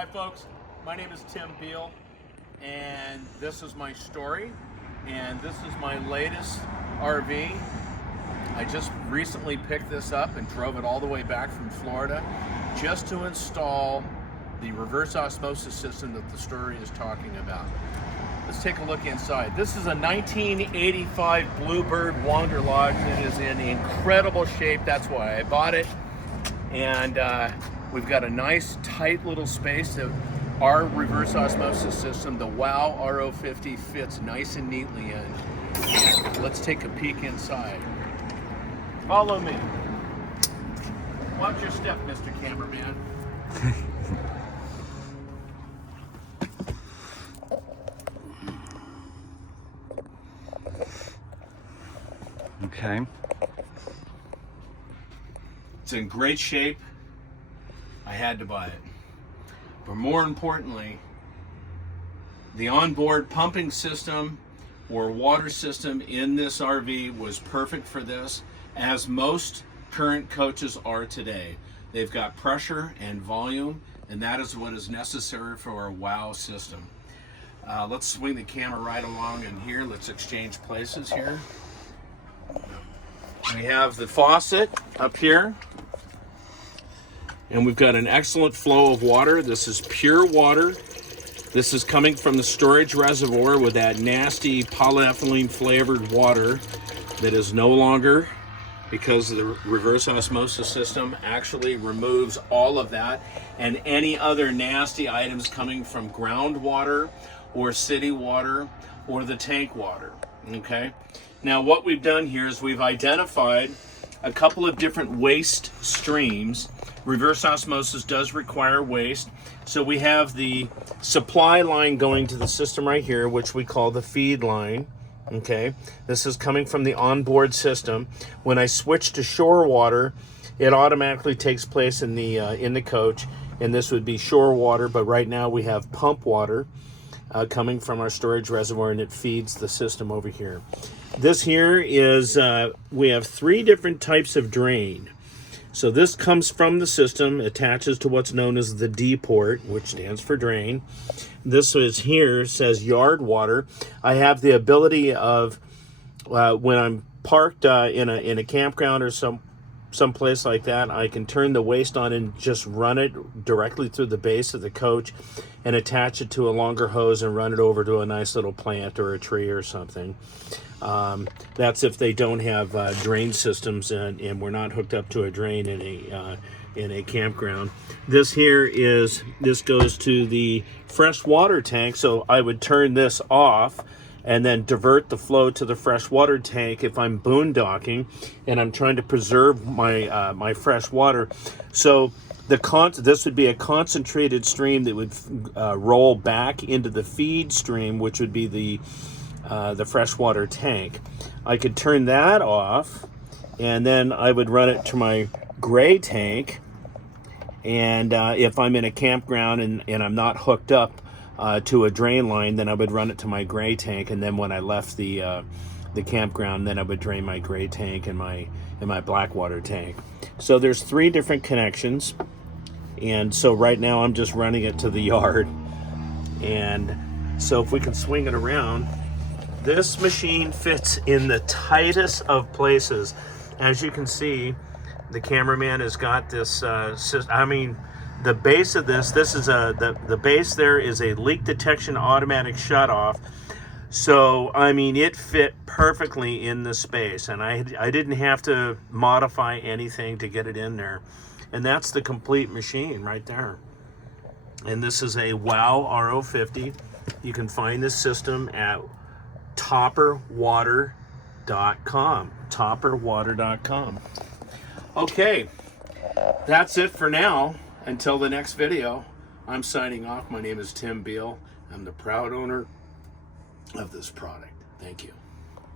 Hi folks, my name is Tim Beal and this is my story, and this is my latest RV. I just recently picked this up and drove it all the way back from Florida just to install the reverse osmosis system that the story is talking about. Let's take a look inside. This is a 1985 Bluebird Wanderlust. It is in incredible shape, that's why I bought it. And we've got a nice tight little space that our reverse osmosis system, the WOW RO50, fits nice and neatly in. Let's take a peek inside. Follow me. Watch your step, Mr. Cameraman. Okay. It's in great shape. I had to buy it. But more importantly, the onboard pumping system or water system in this RV was perfect for this, as most current coaches are today. They've got pressure and volume, and that is what is necessary for a WOW system. Let's swing the camera right along in here. Let's exchange places here. We have the faucet up here, and we've got an excellent flow of water. This is pure water. This is coming from the storage reservoir with that nasty polyethylene flavored water that is no longer, because the reverse osmosis system actually removes all of that and any other nasty items coming from groundwater or city water or the tank water. Okay, now what we've done here is we've identified a couple of different waste streams. Reverse osmosis does require waste, so we have the supply line going to the system right here, which we call the feed line. Okay, this is coming from the onboard system. When I switch to shore water, it automatically takes place in the coach, and this would be shore water, but right now we have pump water coming from our storage reservoir, and it feeds the system over here. This here is, we have 3 different types of drain. So this comes from the system, attaches to what's known as the D port, which stands for drain. This is here, says yard water. I have the ability of, when I'm parked in a campground or some place like that, I can turn the waste on and just run it directly through the base of the coach and attach it to a longer hose and run it over to a nice little plant or a tree or something. That's if they don't have drain systems and we're not hooked up to a drain in a campground. This goes to the fresh water tank, so I would turn this off and then divert the flow to the fresh water tank if I'm boondocking and I'm trying to preserve my my fresh water. So this would be a concentrated stream that would roll back into the feed stream, which would be the freshwater tank. I could turn that off, and then I would run it to my gray tank. And if I'm in a campground and I'm not hooked up to a drain line, then I would run it to my gray tank. And then when I left the campground, then I would drain my gray tank and my black water tank. So there's 3 different connections. And so right now I'm just running it to the yard. And so if we can swing it around, this machine fits in the tightest of places. As you can see, the cameraman has got this I mean, the base of this is the base there is a leak detection automatic shutoff. So I mean, it fit perfectly in the space, and I didn't have to modify anything to get it in there. And that's the complete machine right there. And this is a WOW RO50. You can find this system at topperwater.com. topperwater.com. Okay, that's it for now. Until the next video, I'm signing off. My name is Tim Beal. I'm the proud owner of this product. Thank you.